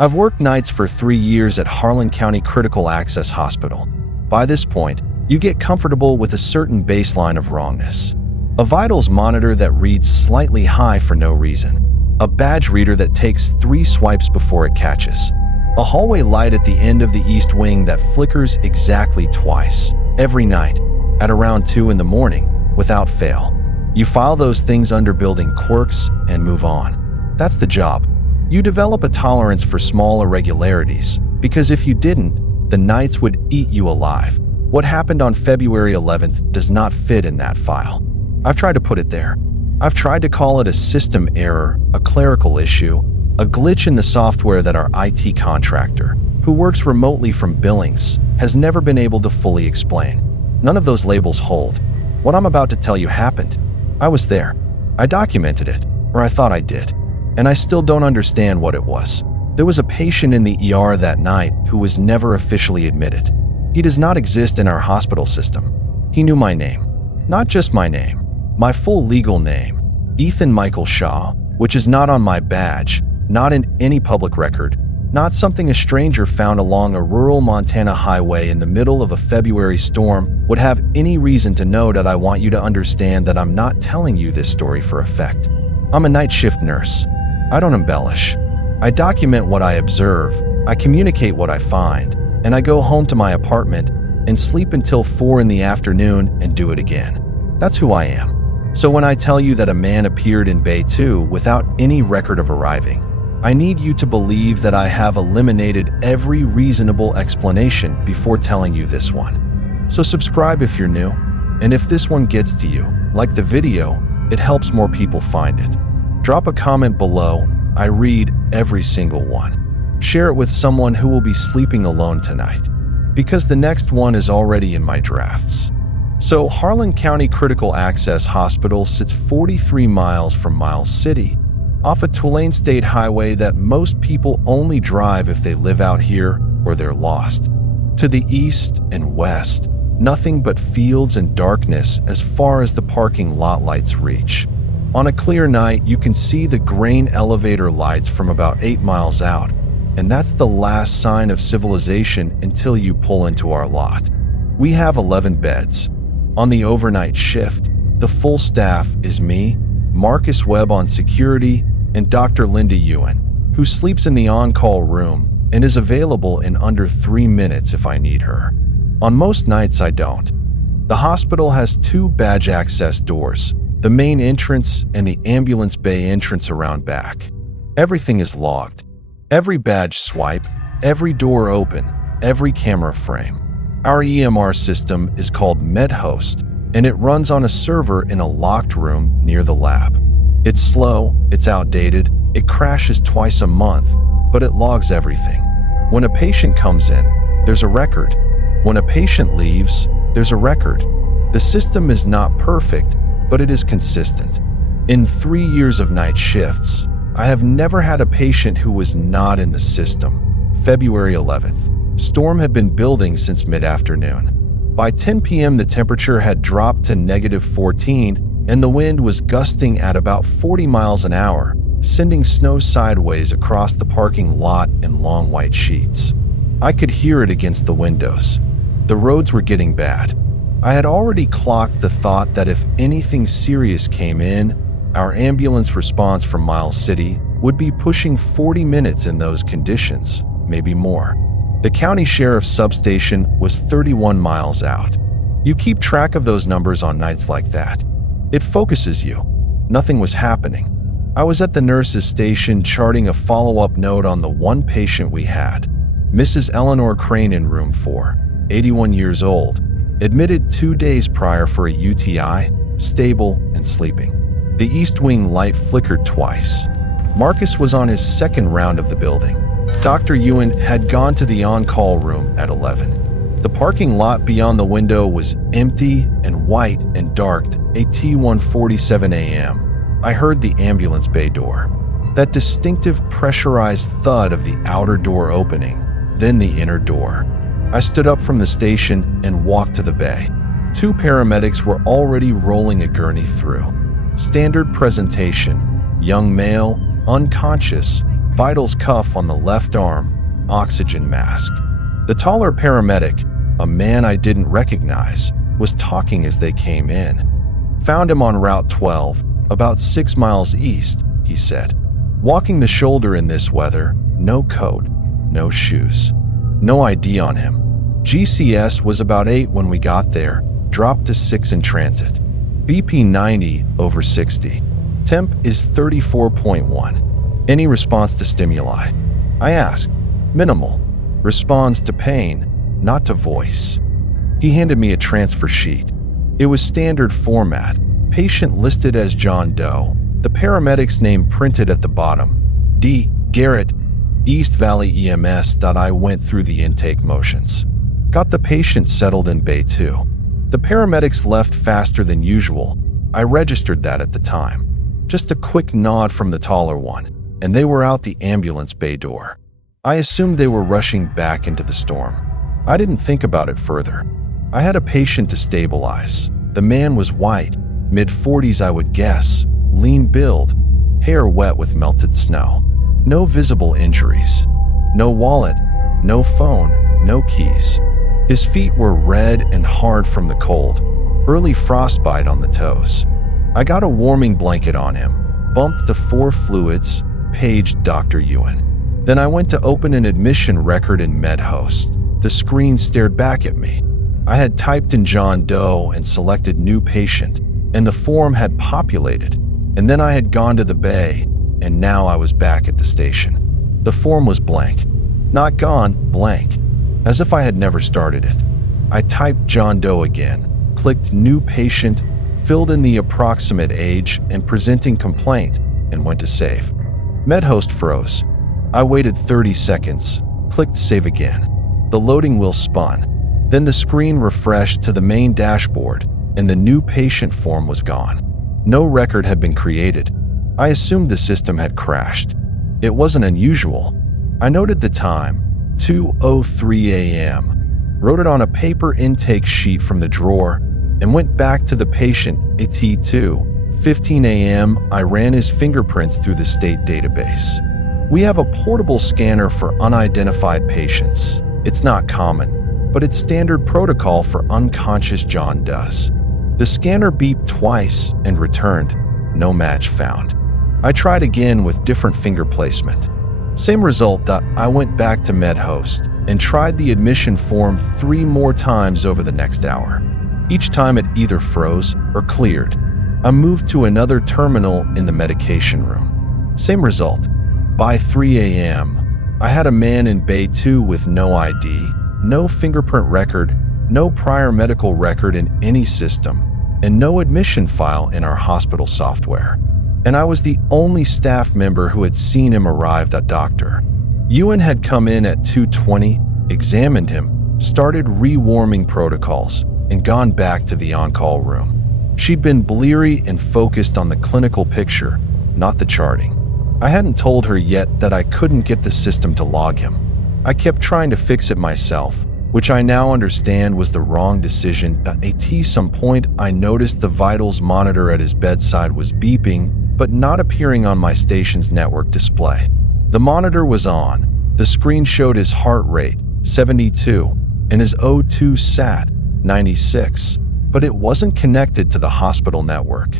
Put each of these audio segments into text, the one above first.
I've worked nights for 3 years at Harlan County Critical Access Hospital. By this point, you get comfortable with a certain baseline of wrongness. A vitals monitor that reads slightly high for no reason. A badge reader that takes 3 swipes before it catches. A hallway light at the end of the east wing that flickers exactly twice, every night, at around 2 in the morning, without fail. You file those things under building quirks and move on. That's the job. You develop a tolerance for small irregularities, because if you didn't, the nights would eat you alive. What happened on February 11th does not fit in that file. I've tried to put it there. I've tried to call it a system error, a clerical issue, a glitch in the software that our IT contractor, who works remotely from Billings, has never been able to fully explain. None of those labels hold. What I'm about to tell you happened. I was there. I documented it, or I thought I did. And I still don't understand what it was. There was a patient in the ER that night who was never officially admitted. He does not exist in our hospital system. He knew my name. Not just my name. My full legal name. Ethan Michael Shaw, which is not on my badge, not in any public record, not something a stranger found along a rural Montana highway in the middle of a February storm would have any reason to know that. I want you to understand that I'm not telling you this story for effect. I'm a night shift nurse. I don't embellish. I document what I observe, I communicate what I find, and I go home to my apartment and sleep until 4 in the afternoon and do it again. That's who I am. So when I tell you that a man appeared in Bay 2 without any record of arriving, I need you to believe that I have eliminated every reasonable explanation before telling you this one. So subscribe if you're new, and if this one gets to you, like the video, it helps more people find it. Drop a comment below. I read every single one. Share it with someone who will be sleeping alone tonight, because the next one is already in my drafts. So Harlan County Critical Access Hospital sits 43 miles from Miles City, off a Tulane State highway that most people only drive if they live out here or they're lost. To the east and west, nothing but fields and darkness as far as the parking lot lights reach. On a clear night, you can see the grain elevator lights from about 8 miles out, and that's the last sign of civilization until you pull into our lot. We have 11 beds. On the overnight shift, the full staff is me, Marcus Webb on security, and Dr. Linda Ewan, who sleeps in the on-call room and is available in under 3 minutes if I need her. On most nights, I don't. The hospital has 2 badge access doors, the main entrance and the ambulance bay entrance around back. Everything is logged. Every badge swipe, every door open, every camera frame. Our EMR system is called MedHost, and it runs on a server in a locked room near the lab. It's slow, it's outdated, it crashes twice a month, but it logs everything. When a patient comes in, there's a record. When a patient leaves, there's a record. The system is not perfect, but it is consistent. In 3 years of night shifts, I have never had a patient who was not in the system. February 11th. Storm had been building since mid-afternoon. By 10 p.m. the temperature had dropped to -14 and the wind was gusting at about 40 miles an hour, sending snow sideways across the parking lot in long white sheets. I could hear it against the windows. The roads were getting bad. I had already clocked the thought that if anything serious came in, our ambulance response from Miles City would be pushing 40 minutes in those conditions, maybe more. The county sheriff's substation was 31 miles out. You keep track of those numbers on nights like that. It focuses you. Nothing was happening. I was at the nurse's station charting a follow-up note on the one patient we had, Mrs. Eleanor Crane in room 4, 81 years old, admitted 2 days prior for a UTI, stable and sleeping. The east wing light flickered twice. Marcus was on his second round of the building. Dr. Ewan had gone to the on-call room at 11. The parking lot beyond the window was empty and white and dark at 1:47 a.m. I heard the ambulance bay door. That distinctive pressurized thud of the outer door opening, then the inner door. I stood up from the station and walked to the bay. 2 paramedics were already rolling a gurney through. Standard presentation, young male, unconscious, vitals cuff on the left arm, oxygen mask. The taller paramedic, a man I didn't recognize, was talking as they came in. Found him on Route 12, about 6 miles east, he said. Walking the shoulder in this weather, no coat, no shoes. No ID on him. GCS was about 8 when we got there, dropped to 6 in transit. BP 90 over 60. Temp is 34.1. Any response to stimuli? I asked. Minimal. Responds to pain, not to voice. He handed me a transfer sheet. It was standard format. Patient listed as John Doe. The paramedic's name printed at the bottom. D. Garrett, East Valley EMS. I went through the intake motions. Got the patient settled in Bay 2. The paramedics left faster than usual. I registered that at the time. Just a quick nod from the taller one, and they were out the ambulance bay door. I assumed they were rushing back into the storm. I didn't think about it further. I had a patient to stabilize. The man was white, mid-40s I would guess, lean build, hair wet with melted snow. No visible injuries. No wallet, no phone, no keys. His feet were red and hard from the cold, early frostbite on the toes. I got a warming blanket on him, bumped the 4 fluids, paged Dr. Ewan. Then I went to open an admission record in MedHost. The screen stared back at me. I had typed in John Doe and selected new patient, and the form had populated. And then I had gone to the bay, and now I was back at the station. The form was blank. Not gone, blank. As if I had never started it. I typed John Doe again, clicked new patient, filled in the approximate age and presenting complaint, and went to save. MedHost froze. I waited 30 seconds, clicked save again. The loading wheel spun. Then the screen refreshed to the main dashboard, and the new patient form was gone. No record had been created. I assumed the system had crashed. It wasn't unusual. I noted the time, 2:03 a.m., wrote it on a paper intake sheet from the drawer, and went back to the patient at 2:15 a.m. I ran his fingerprints through the state database. We have a portable scanner for unidentified patients. It's not common, but it's standard protocol for unconscious John Does. The scanner beeped twice and returned. No match found. I tried again with different finger placement. Same result. I went back to MedHost and tried the admission form 3 more times over the next hour. Each time it either froze or cleared. I moved to another terminal in the medication room. Same result. By 3 a.m., I had a man in Bay 2 with no ID, no fingerprint record, no prior medical record in any system, and no admission file in our hospital software. And I was the only staff member who had seen him arrive at Dr. Ewan had come in at 2:20, examined him, started rewarming protocols, and gone back to the on-call room. She'd been bleary and focused on the clinical picture, not the charting. I hadn't told her yet that I couldn't get the system to log him. I kept trying to fix it myself, which I now understand was the wrong decision. At some point, I noticed the vitals monitor at his bedside was beeping, but not appearing on my station's network display. The monitor was on. The screen showed his heart rate, 72, and his O2 sat, 96, but it wasn't connected to the hospital network.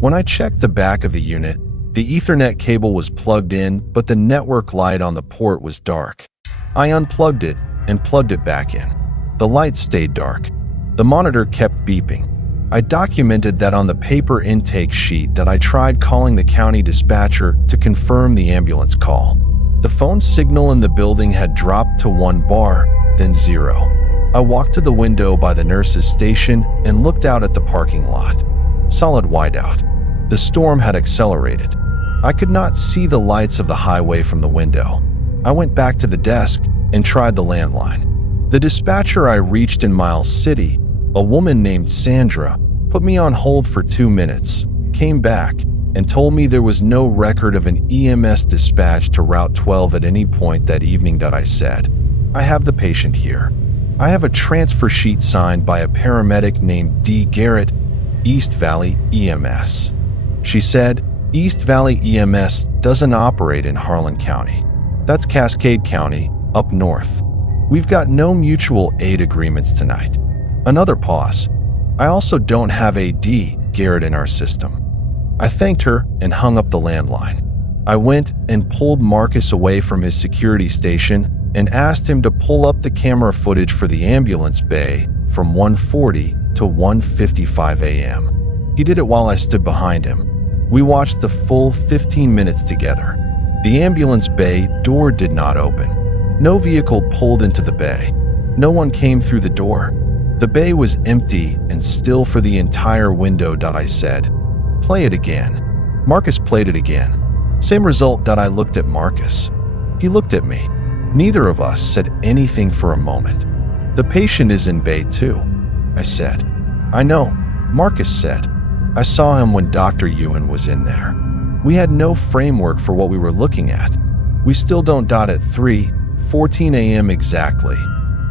When I checked the back of the unit, the Ethernet cable was plugged in, but the network light on the port was dark. I unplugged it and plugged it back in. The light stayed dark. The monitor kept beeping. I documented that on the paper intake sheet that I tried calling the county dispatcher to confirm the ambulance call. The phone signal in the building had dropped to 1 bar, then 0. I walked to the window by the nurse's station and looked out at the parking lot. Solid whiteout. The storm had accelerated. I could not see the lights of the highway from the window. I went back to the desk and tried the landline. The dispatcher I reached in Miles City, a woman named Sandra, put me on hold for 2 minutes, came back, and told me there was no record of an EMS dispatch to Route 12 at any point that evening. I said, I have the patient here. I have a transfer sheet signed by a paramedic named D. Garrett, East Valley EMS. She said, East Valley EMS doesn't operate in Harlan County. That's Cascade County, up north. We've got no mutual aid agreements tonight. Another pause. I also don't have a D. Garrett in our system. I thanked her and hung up the landline. I went and pulled Marcus away from his security station and asked him to pull up the camera footage for the ambulance bay from 1:40 to 1:55 a.m. He did it while I stood behind him. We watched the full 15 minutes together. The ambulance bay door did not open. No vehicle pulled into the bay. No one came through the door. The bay was empty and still for the entire window. I said, "Play it again." Marcus played it again. Same result. I looked at Marcus. He looked at me. Neither of us said anything for a moment. "The patient is in Bay 2, I said. "I know," Marcus said. "I saw him when Dr. Ewan was in there." We had no framework for what we were looking at. We still don't. At 3:14 a.m. exactly.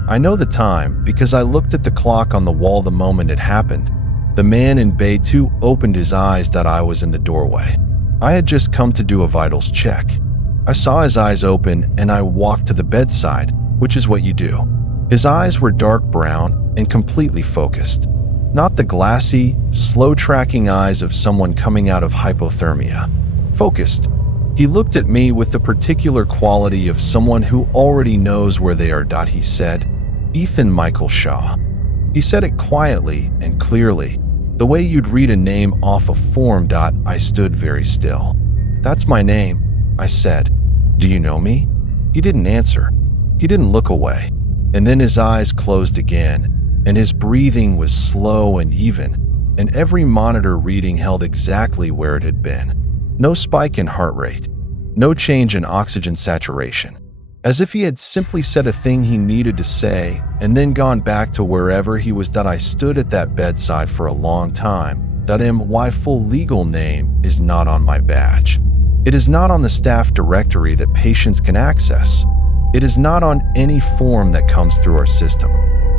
I know the time because I looked at the clock on the wall the moment it happened. The man in Bay 2 opened his eyes. I was in the doorway. I had just come to do a vitals check. I saw his eyes open and I walked to the bedside, which is what you do. His eyes were dark brown and completely focused. Not the glassy, slow-tracking eyes of someone coming out of hypothermia. Focused. He looked at me with the particular quality of someone who already knows where they are. He said, "Ethan Michael Shaw." He said it quietly and clearly, the way you'd read a name off a form. I stood very still. "That's my name," I said. "Do you know me?" He didn't answer. He didn't look away. And then his eyes closed again, and his breathing was slow and even, and every monitor reading held exactly where it had been. No spike in heart rate. No change in oxygen saturation. As if he had simply said a thing he needed to say and then gone back to wherever he was. I stood at that bedside for a long time. My full legal name is not on my badge. It is not on the staff directory that patients can access. It is not on any form that comes through our system.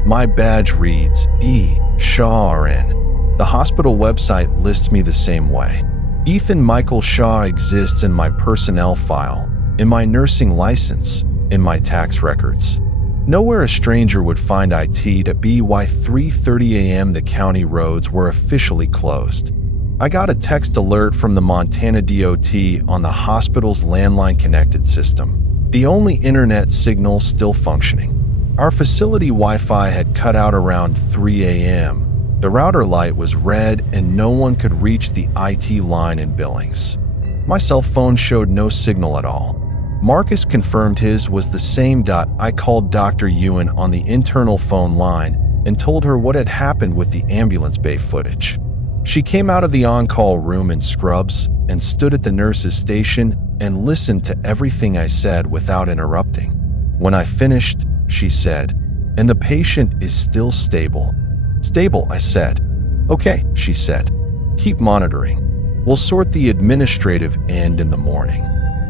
My badge reads E. Shaw RN. The hospital website lists me the same way. Ethan Michael Shaw exists in my personnel file, in my nursing license, in my tax records. Nowhere a stranger would find it. At 3:30 a.m. the county roads were officially closed. I got a text alert from the Montana DOT on the hospital's landline connected system, the only internet signal still functioning. Our facility Wi-Fi had cut out around 3 a.m. The router light was red and no one could reach the IT line in Billings. My cell phone showed no signal at all. Marcus confirmed his was the same. I called Dr. Ewan on the internal phone line and told her what had happened with the ambulance bay footage. She came out of the on-call room in scrubs and stood at the nurse's station and listened to everything I said without interrupting. When I finished, she said, "And the patient is still stable." "Stable," I said. "Okay," she said. "Keep monitoring. We'll sort the administrative end in the morning."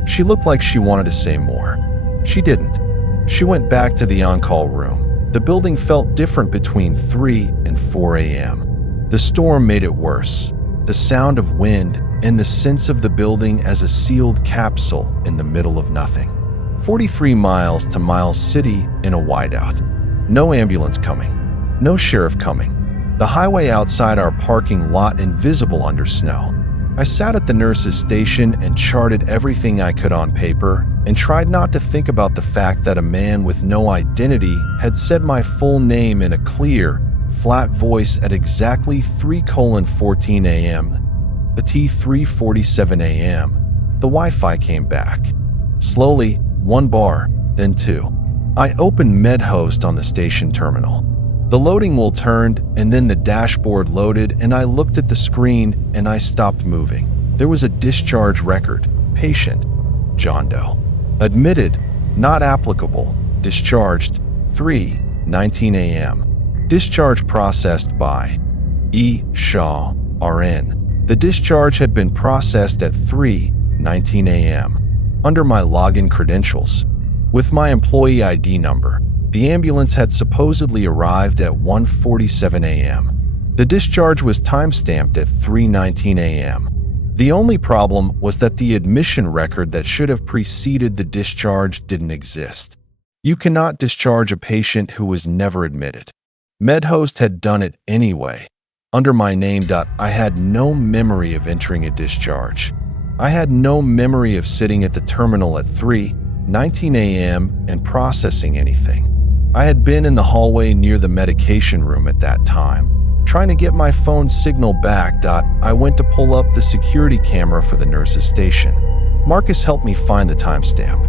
She looked like she wanted to say more. She didn't. She went back to the on-call room. The building felt different between 3 and 4 a.m. The storm made it worse. The sound of wind and the sense of the building as a sealed capsule in the middle of nothing. 43 miles to Miles City in a whiteout. No ambulance coming. No sheriff coming. The highway outside our parking lot invisible under snow. I sat at the nurse's station and charted everything I could on paper and tried not to think about the fact that a man with no identity had said my full name in a clear, flat voice at exactly 3:14 a.m. At 3:47 a.m., the Wi-Fi came back. Slowly, 1 bar, then 2. I opened MedHost on the station terminal. The loading wheel turned and then the dashboard loaded and I looked at the screen and I stopped moving. There was a discharge record. Patient, John Doe. Admitted, not applicable. Discharged, 3:19 a.m. Discharge processed by E. Shaw, RN. The discharge had been processed at 3:19 a.m. under my login credentials. With my employee ID number, the ambulance had supposedly arrived at 1:47 a.m. The discharge was timestamped at 3:19 a.m. The only problem was that the admission record that should have preceded the discharge didn't exist. You cannot discharge a patient who was never admitted. MedHost had done it anyway. Under my name. I had no memory of entering a discharge. I had no memory of sitting at the terminal at 3:19 a.m. and processing anything. I had been in the hallway near the medication room at that time, trying to get my phone signal back. I went to pull up the security camera for the nurse's station. Marcus helped me find the timestamp.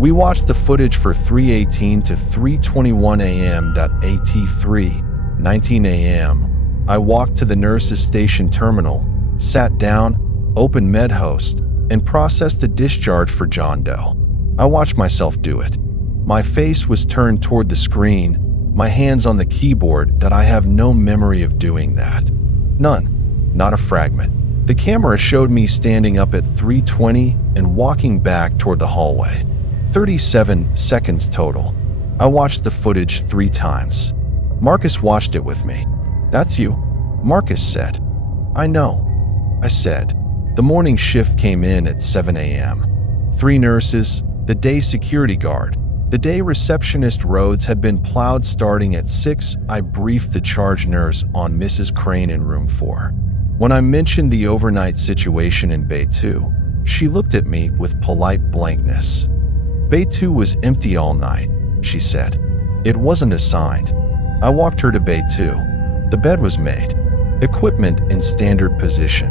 We watched the footage for 3:18 to 3:21 a.m. At 3:19 a.m., I walked to the nurse's station terminal, sat down, opened MedHost, and processed a discharge for John Doe. I watched myself do it. My face was turned toward the screen, my hands on the keyboard. I have no memory of doing that. None. Not a fragment. The camera showed me standing up at 3:20 and walking back toward the hallway. 37 seconds total. I watched the footage 3 times. Marcus watched it with me. "That's you," Marcus said. "I know," I said. The morning shift came in at 7 a.m. 3 nurses, the day security guard, the day receptionist. Roads had been plowed starting at 6. I briefed the charge nurse on Mrs. Crane in room 4. When I mentioned the overnight situation in Bay 2, she looked at me with polite blankness. "Bay 2 was empty all night," she said. "It wasn't assigned." I walked her to Bay 2. The bed was made. Equipment in standard position.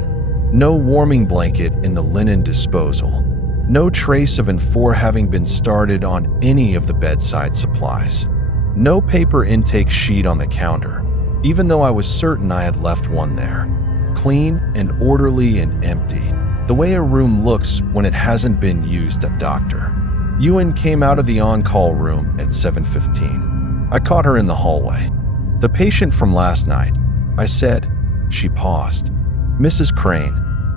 No warming blanket in the linen disposal. No trace of N4 having been started on any of the bedside supplies. No paper intake sheet on the counter, even though I was certain I had left one there. Clean and orderly and empty, the way a room looks when it hasn't been used. Dr. Ewan came out of the on-call room at 7:15. I caught her in the hallway. "The patient from last night," I said. She paused. "Mrs. Crane,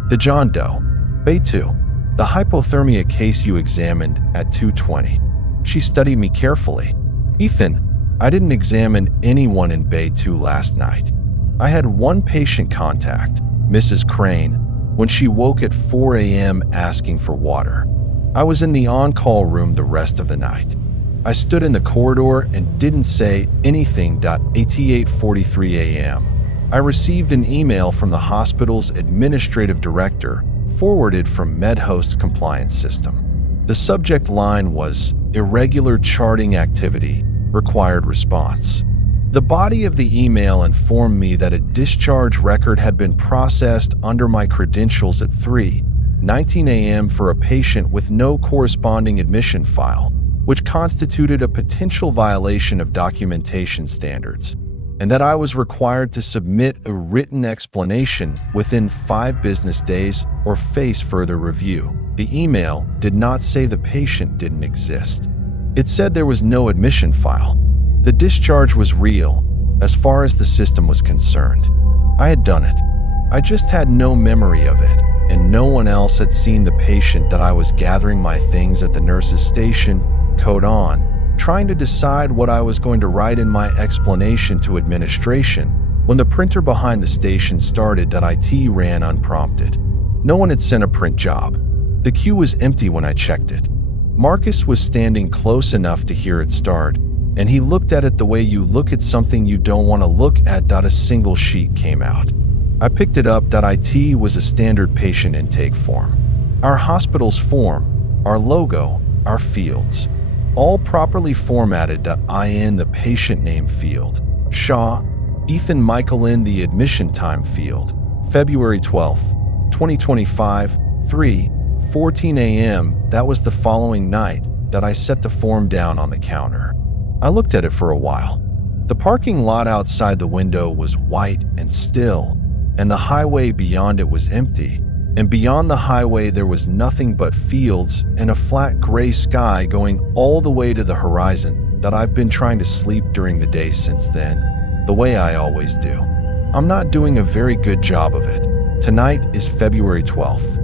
the John Doe, Bay 2, the hypothermia case you examined at 2:20. She studied me carefully. "Ethan, I didn't examine anyone in Bay 2 last night. I had one patient contact, Mrs. Crane, when she woke at 4 a.m. asking for water. I was in the on-call room the rest of the night. I stood in the corridor and didn't say anything. At 8:43 a.m., I received an email from the hospital's administrative director, forwarded from MedHost's compliance system. The subject line was, 'Irregular charting activity, required response.' The body of the email informed me that a discharge record had been processed under my credentials at 3:19 a.m. for a patient with no corresponding admission file, which constituted a potential violation of documentation standards, and that I was required to submit a written explanation within 5 business days or face further review. The email did not say the patient didn't exist. It said there was no admission file. The discharge was real, as far as the system was concerned. I had done it. I just had no memory of it, and no one else had seen the patient. That I was gathering my things at the nurse's station, coat on, trying to decide what I was going to write in my explanation to administration, when the printer behind the station started. IT ran unprompted. No one had sent a print job. The queue was empty when I checked it. Marcus was standing close enough to hear it start, and he looked at it the way you look at something you don't want to look at. A single sheet came out. I picked it up. It was a standard patient intake form. Our hospital's form, our logo, our fields, all properly formatted. In the patient name field, Shaw, Ethan Michael. In the admission time field, February 12th, 2025, 3:14 a.m. That was the following night that I set the form down on the counter. I looked at it for a while. The parking lot outside the window was white and still, and the highway beyond it was empty, and beyond the highway there was nothing but fields and a flat gray sky going all the way to the horizon. I've been trying to sleep during the day since then, the way I always do. I'm not doing a very good job of it. Tonight is February 12th.